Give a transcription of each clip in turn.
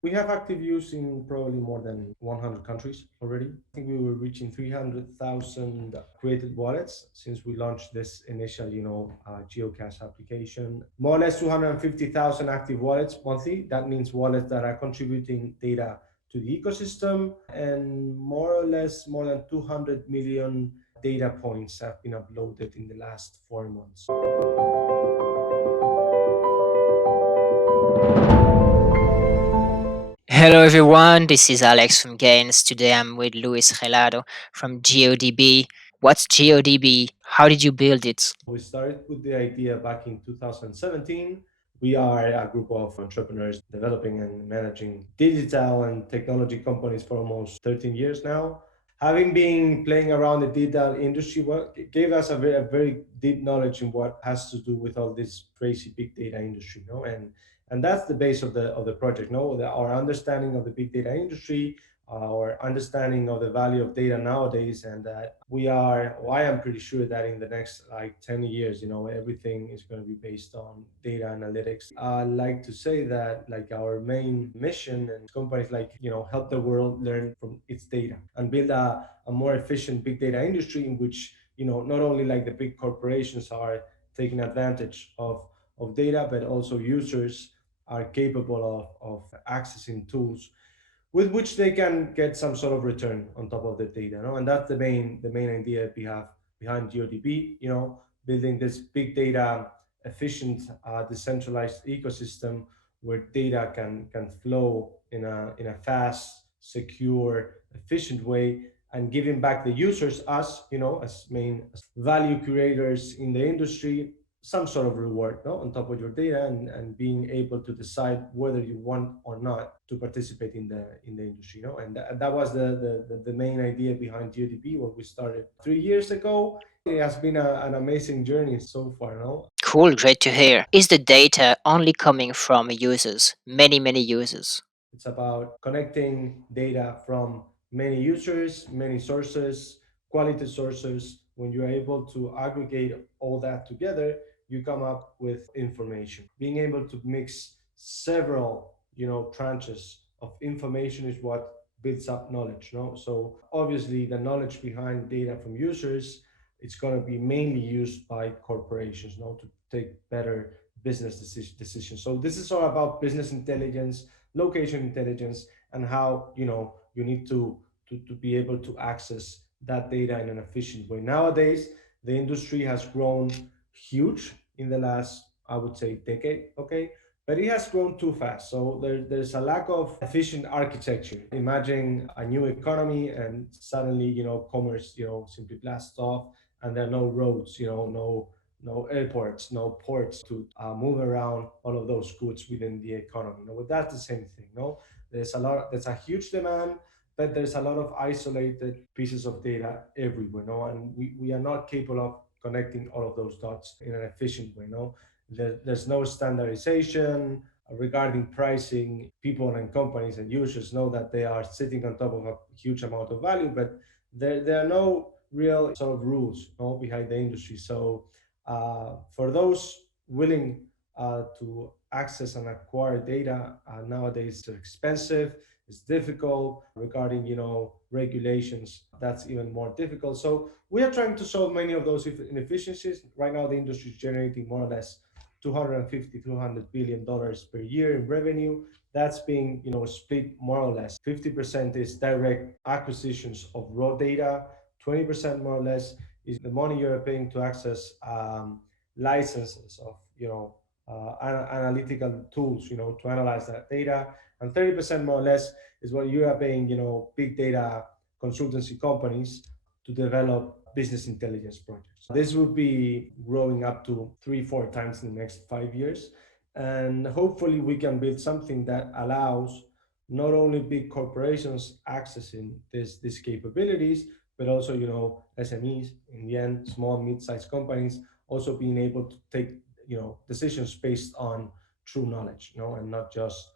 We have active use in probably more than 100 countries already. I think we were reaching 300,000 created wallets since we launched this initial, geocache application. More or less 250,000 active wallets monthly. That means wallets that are contributing data to the ecosystem, and more or less more than 200 million data points have been uploaded in the last 4 months. Hello everyone, this is Alex from Gaines. Today I'm with Luis Gelado from GeoDB. What's GeoDB? How did you build it? We started with the idea back in 2017. We are a group of entrepreneurs developing and managing digital and technology companies for almost 13 years now. Having been playing around the digital industry, well, it gave us a very deep knowledge in what has to do with all this crazy big data industry, and that's the base of the project. Our understanding of the big data industry, our understanding of the value of data nowadays, and that I am pretty sure that in the next like 10 years, everything is going to be based on data analytics. I like to say that like our main mission and companies like, help the world learn from its data and build a more efficient big data industry in which, not only like the big corporations are taking advantage of data, but also users are capable of accessing tools with which they can get some sort of return on top of the data. No? And that's the main idea we have behind GeoDB, building this big data efficient, decentralized ecosystem where data can flow in a fast, secure, efficient way, and giving back the users, us, as main value creators in the industry, some sort of reward, no, on top of your data, and being able to decide whether you want or not to participate in the industry, and that was the main idea behind GeoDB when we started 3 years ago. It has been an amazing journey so far, no. Cool, great to hear. Is the data only coming from users? Many users. It's about connecting data from many users, many sources, quality sources. When you're able to aggregate all that together, you come up with information. Being able to mix several, tranches of information is what builds up knowledge. No, so obviously the knowledge behind data from users, it's going to be mainly used by corporations, to take better business decisions. So this is all about business intelligence, location intelligence, and how you need to be able to access that data in an efficient way. Nowadays, the industry has grown huge in the last, I would say, decade. Okay, but it has grown too fast. So there's a lack of efficient architecture. Imagine a new economy and suddenly, commerce, simply blasts off, and there are no roads, no airports, no ports to move around all of those goods within the economy. But that's the same thing. No, there's a huge demand, but there's a lot of isolated pieces of data everywhere. No, and we are not capable of connecting all of those dots in an efficient way. No, there's no standardization regarding pricing. People and companies and users know that they are sitting on top of a huge amount of value, but there are no real sort of rules, behind the industry. So for those willing to access and acquire data, nowadays it's expensive, it's difficult. Regarding regulations, that's even more difficult. So we are trying to solve many of those inefficiencies. Right now the industry is generating more or less 250 $300 billion per year in revenue. That's being split more or less. 50% is direct acquisitions of raw data, 20% more or less is the money you're paying to access licenses of analytical tools, to analyze that data, and 30% more or less is what you are paying, big data consultancy companies to develop business intelligence projects. This will be growing up to 3-4 times in the next 5 years, and hopefully we can build something that allows not only big corporations accessing these capabilities, but also SMEs, in the end, small mid-sized companies, also being able to take decisions based on true knowledge, and not just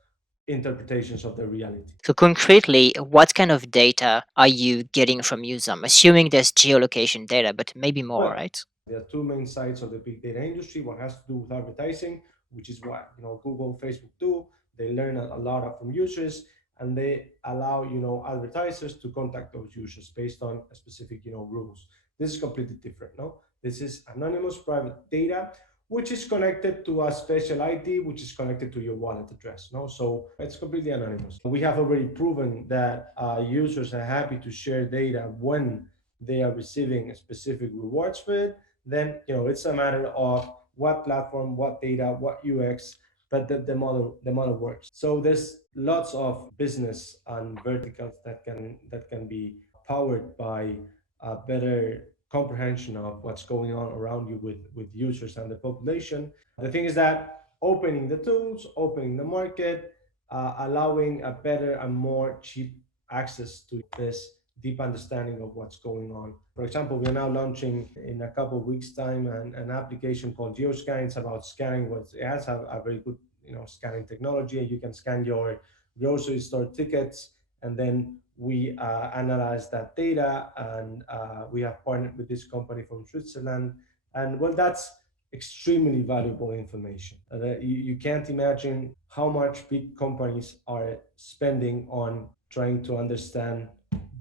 interpretations of the reality. So concretely, what kind of data are you getting from users? I'm assuming there's geolocation data, but maybe more, Well, right? there are two main sides of the big data industry. One has to do with advertising, which is what Google, Facebook do. They learn a lot from users, and they allow advertisers to contact those users based on a specific rules. This is completely different. No, this is anonymous private data which is connected to a special ID, which is connected to your wallet address. No, so it's completely anonymous. We have already proven that users are happy to share data when they are receiving specific rewards for it. Then it's a matter of what platform, what data, what UX, but the model works. So there's lots of business and verticals that can be powered by a better comprehension of what's going on around you with users and the population. The thing is that opening the tools, opening the market, allowing a better and more cheap access to this deep understanding of what's going on. For example, we are now launching in a couple of weeks' time an application called Geoscan. It's about scanning it has a very good scanning technology, and you can scan your grocery store tickets, and then we analyze that data, and we have partnered with this company from Switzerland. And well, that's extremely valuable information. You can't imagine how much big companies are spending on trying to understand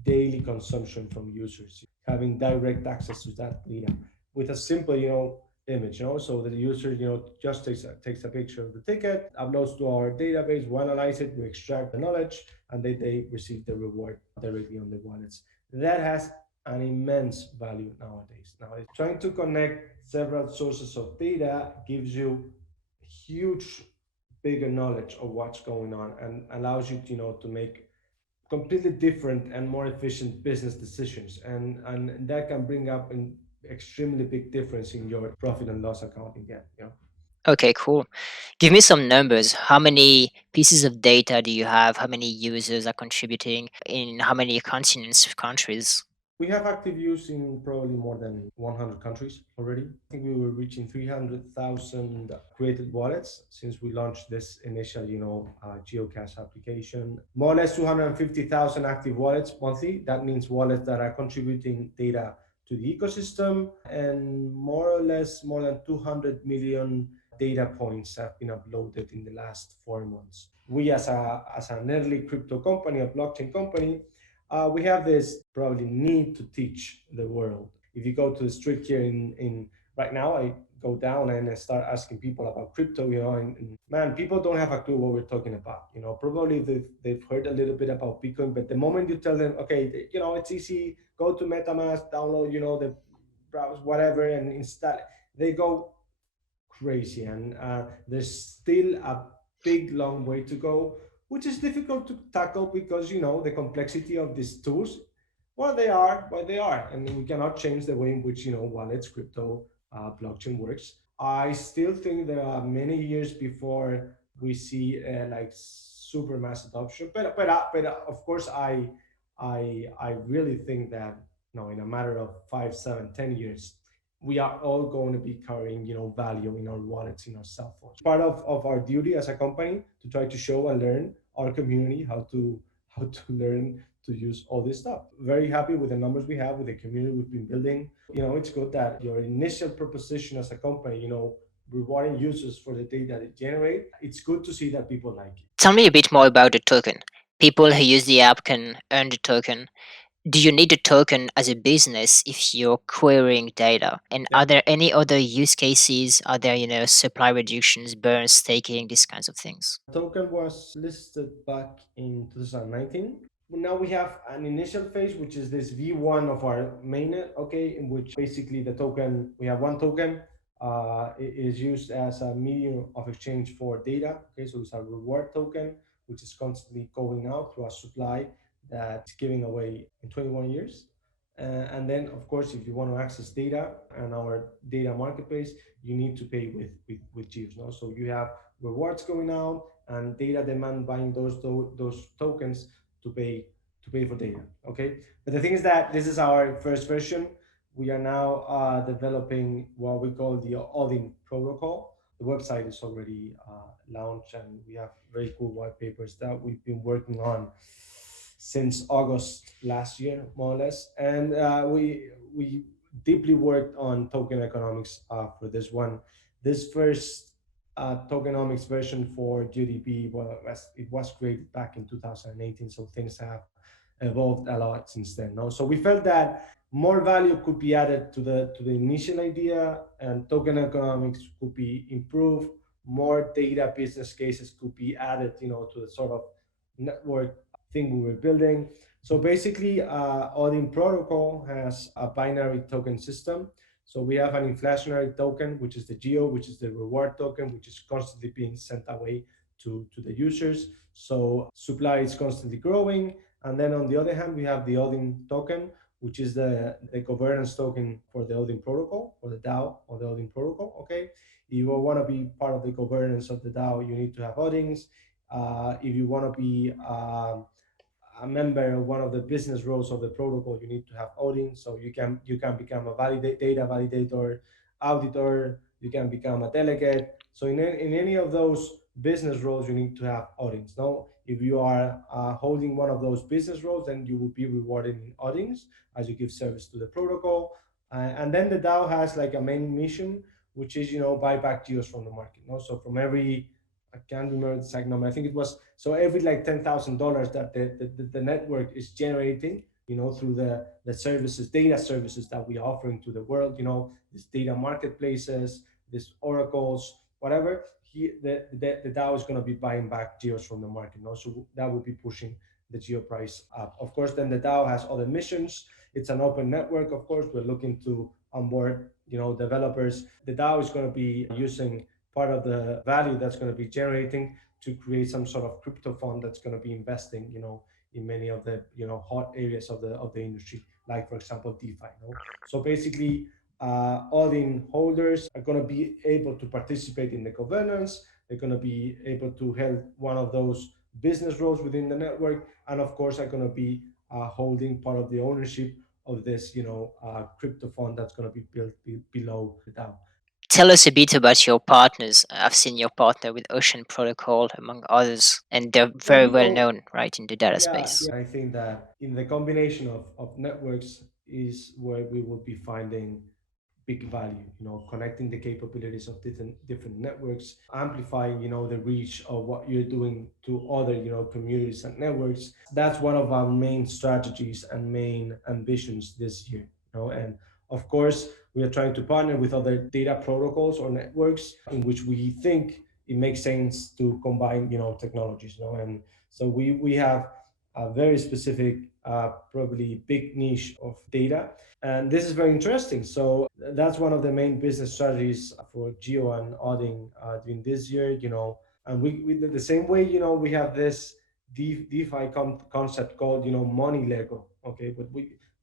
daily consumption from users, having direct access to that data with a simple, image. So the user, just takes a picture of the ticket, uploads to our database, we analyze it, we extract the knowledge, and they receive the reward directly on the wallets. That has an immense value nowadays. Now, trying to connect several sources of data gives you huge, bigger knowledge of what's going on, and allows you, to make completely different and more efficient business decisions, and that can bring up an extremely big difference in your profit and loss accounting. Yeah. Okay, cool. Give me some numbers. How many pieces of data do you have? How many users are contributing in how many continents, countries? We have active use in probably more than 100 countries already. I think we were reaching 300,000 created wallets since we launched this initial, geocache application. More or less 250,000 active wallets monthly. That means wallets that are contributing data to the ecosystem, and more or less more than 200 million data points have been uploaded in the last 4 months. We, as an early crypto company, a blockchain company, we have this probably need to teach the world. If you go to the street here in right now, I go down and I start asking people about crypto, and man, people don't have a clue what we're talking about. Probably they've heard a little bit about Bitcoin, but the moment you tell them, okay, it's easy, go to MetaMask, download, the browse, whatever, and install it, they go crazy. And there's still a big long way to go, which is difficult to tackle because the complexity of these tools, what they are, and we cannot change the way in which wallets, crypto, blockchain works. I still think there are many years before we see like super mass adoption, but of course I really think that in a matter of 5, 7, 10 years we are all going to be carrying value in our wallets, in our cell phones. Part of our duty as a company to try to show and learn our community how to learn to use all this stuff. Very happy with the numbers we have, with the community we've been building. It's good that your initial proposition as a company, rewarding users for the data they generate, it's good to see that people like it. Tell me a bit more about the token. People who use the app can earn the token. Do you need a token as a business if you're querying data? And Yeah. are there any other use cases? Are there, supply reductions, burn, staking, these kinds of things? Token was listed back in 2019. Now we have an initial phase, which is this V1 of our mainnet, okay, in which basically we have one token, is used as a medium of exchange for data. Okay, so it's a reward token, which is constantly going out through a supply that's giving away in 21 years. And then, of course, if you want to access data and our data marketplace, you need to pay with GEOs. No? So you have rewards going out and data demand buying those tokens to pay for data. Okay, but the thing is that this is our first version. We are now developing what we call the ODIN Protocol. The website is already launched, and we have very cool white papers that we've been working on since August last year, more or less. And we deeply worked on token economics for this one. This first tokenomics version for GeoDB. Well, it was created back in 2018, so things have evolved a lot since then. No, so we felt that more value could be added to the initial idea, and token economics could be improved. More data business cases could be added, to the sort of network thing we were building. So basically, ODIN Protocol has a binary token system. So we have an inflationary token, which is the GEO, which is the reward token, which is constantly being sent away to the users. So supply is constantly growing. And then on the other hand, we have the ODIN token, which is the governance token for the ODIN protocol, or the DAO or the ODIN protocol. Okay. If you want to be part of the governance of the DAO, you need to have ODINs. If you want to be a member of one of the business roles of the protocol, you need to have ODIN. So you can become a data validator, auditor. You can become a delegate. So in any of those business roles, you need to have ODINs. Now, if you are holding one of those business roles, then you will be rewarded in ODINs as you give service to the protocol. And then the DAO has like a main mission, which is buy back geos from the market. So from every, I can't remember the exact number. I think it was, so every like $10,000 that the network is generating, through the services, data services that we are offering to the world, these data marketplaces, these oracles, whatever. The DAO is going to be buying back geos from the market. So that will be pushing the geo price up. Of course, then the DAO has other missions. It's an open network. Of course, we're looking to onboard, developers. The DAO is going to be using part of the value that's going to be generating to create some sort of crypto fund that's going to be investing, in many of the hot areas of the industry, like for example DeFi. So basically, ODIN holders are going to be able to participate in the governance. They're going to be able to hold one of those business roles within the network, and of course, are going to be holding part of the ownership of this, crypto fund that's going to be built below the DAO. Tell us a bit about your partners. I've seen your partner with Ocean Protocol, among others, and they're Yeah, very well known, right, in the data yeah, space. I think that in the combination of networks is where we will be finding big value, connecting the capabilities of different networks, amplifying, the reach of what you're doing to other, communities and networks. That's one of our main strategies and main ambitions this year, and of course, we are trying to partner with other data protocols or networks in which we think it makes sense to combine, technologies, and so we have a very specific, probably big niche of data, and this is very interesting. So that's one of the main business strategies for Geo and Odin during this year, and we did the same way, we have this DeFi concept called, money Lego. Okay, but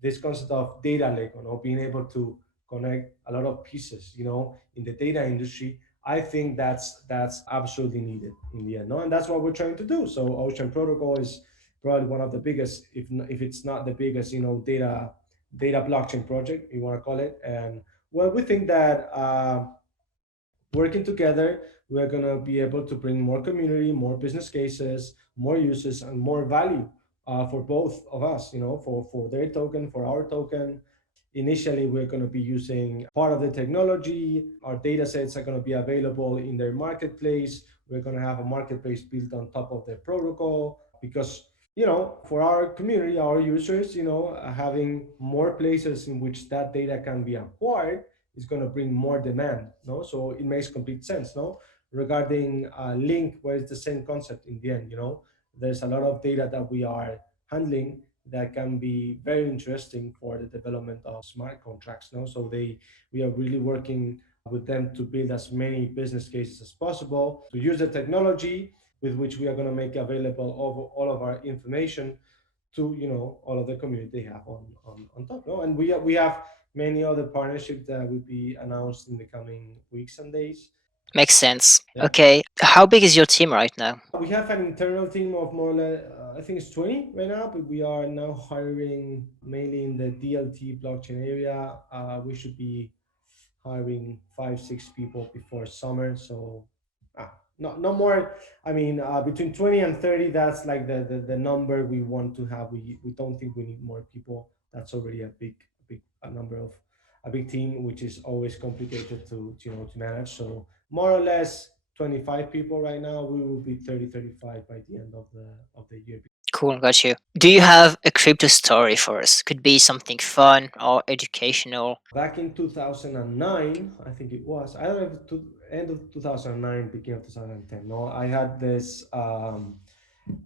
this concept of data Lego, being able to connect a lot of pieces, in the data industry. I think that's absolutely needed in the end, no? And that's what we're trying to do. So Ocean Protocol is probably one of the biggest, if it's not the biggest, data blockchain project, you want to call it. And well, we think that working together, we're going to be able to bring more community, more business cases, more users, and more value for both of us, for their token, for our token. Initially, we're going to be using part of the technology. Our data sets are going to be available in their marketplace. We're going to have a marketplace built on top of their protocol because, for our community, our users, having more places in which that data can be acquired is going to bring more demand. No, so it makes complete sense. No, regarding link, where it's the same concept in the end. There's a lot of data that we are handling that can be very interesting for the development of smart contracts. No, so we are really working with them to build as many business cases as possible to use the technology with which we are going to make available all of our information to, all of the community they have on top. No, and we have many other partnerships that will be announced in the coming weeks and days. Makes sense. Yeah. Okay, how big is your team right now? We have an internal team of more or less, I think it's 20 right now, but we are now hiring mainly in the DLT blockchain area. We should be hiring 5 6 people before summer. So no more. I mean, between 20 and 30, that's like the number we want to have. We don't think we need more people. That's already a big a number of a big team, which is always complicated to manage. So more or less 25 people right now. We will be 30, 35 by the end of the year. Cool, got you. Do you have a crypto story for us? Could be something fun or educational. Back in 2009, I think it was, I don't know if to end of 2009, beginning of 2010. No, I had this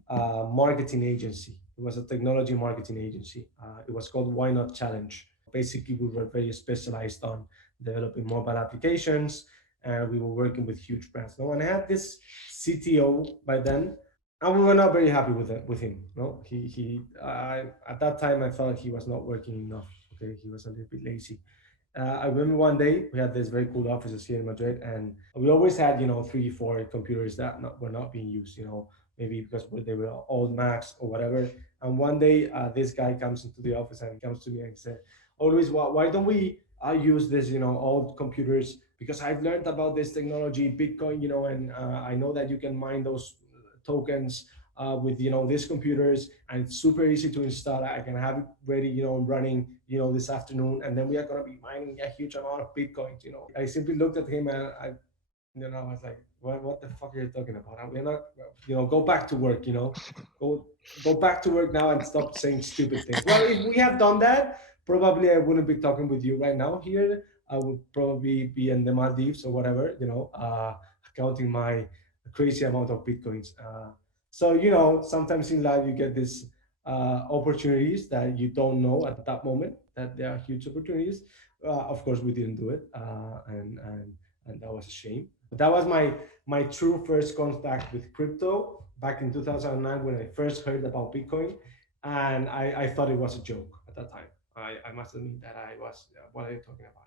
marketing agency. It was a technology marketing agency. It was called Why Not Challenge. Basically, we were very specialized on developing mobile applications, and we were working with huge brands. No, and I had this CTO by then, and we were not very happy with him. No, at that time I thought he was not working enough. Okay, he was a little bit lazy. I remember one day we had this very cool offices here in Madrid, and we always had, 3, 4 computers that were not being used. Maybe because they were old Macs or whatever. And one day, this guy comes into the office and comes to me and said, "Oh, Luis, why don't we use this, old computers? Because I've learned about this technology, Bitcoin, and I know that you can mine those tokens." With these computers, and it's super easy to install. I can have it ready, running, this afternoon, and then we are going to be mining a huge amount of bitcoins. I simply looked at him, and I was like, what the fuck are you talking about? We're not, go back to work, go back to work now and stop saying stupid things. Well, if we have done that, probably I wouldn't be talking with you right now here. I would probably be in the Maldives or whatever, counting my crazy amount of bitcoins. So, sometimes in life you get these opportunities that you don't know at that moment that they are huge opportunities. Of course, we didn't do it, and that was a shame. But that was my true first contact with crypto back in 2009 when I first heard about Bitcoin, and I thought it was a joke at that time. I must admit that I was, what are you talking about?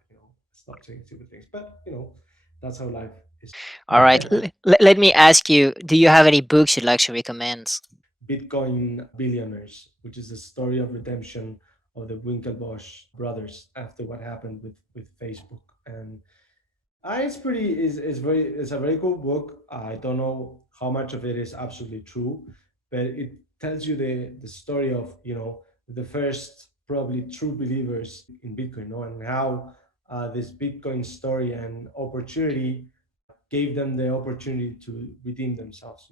Stop saying stupid things. But that's how life is. All right, let me ask you, do you have any books you'd like to recommend? Bitcoin Billionaires, which is the story of redemption of the Winklevoss brothers after what happened with Facebook. And it's a very cool book. I don't know how much of it is absolutely true, but it tells you the story of the first probably true believers in Bitcoin, and how this Bitcoin story and opportunity gave them the opportunity to redeem themselves,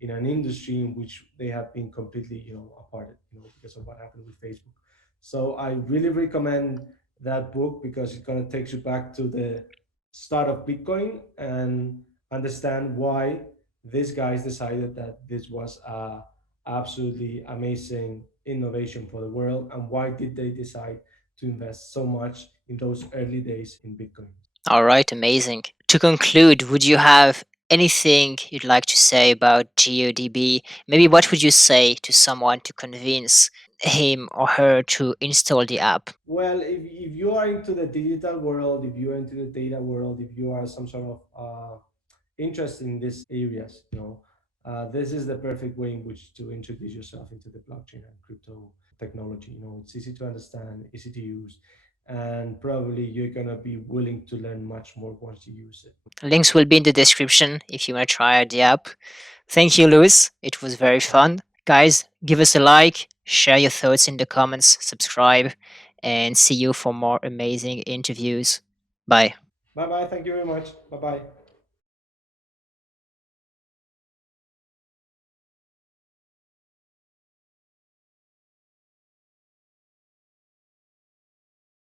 in an industry in which they have been completely, aparted, because of what happened with Facebook. So I really recommend that book because it kind of takes you back to the start of Bitcoin and understand why these guys decided that this was a absolutely amazing innovation for the world, and why did they decide to invest so much in those early days in Bitcoin. All right, amazing. To conclude, would you have anything you'd like to say about GeoDB? Maybe what would you say to someone to convince him or her to install the app? Well, if you are into the digital world, if you are into the data world, if you are some sort of interested in these areas, this is the perfect way in which to introduce yourself into the blockchain and crypto technology. It's easy to understand, easy to use, and probably you're gonna be willing to learn much more once you use it. Links will be in the description if you want to try out the app. Thank you, Luis. It was very fun. Guys, give us a like, share your thoughts in the comments, subscribe, and see you for more amazing interviews. Bye. Bye bye. Thank you very much. Bye bye.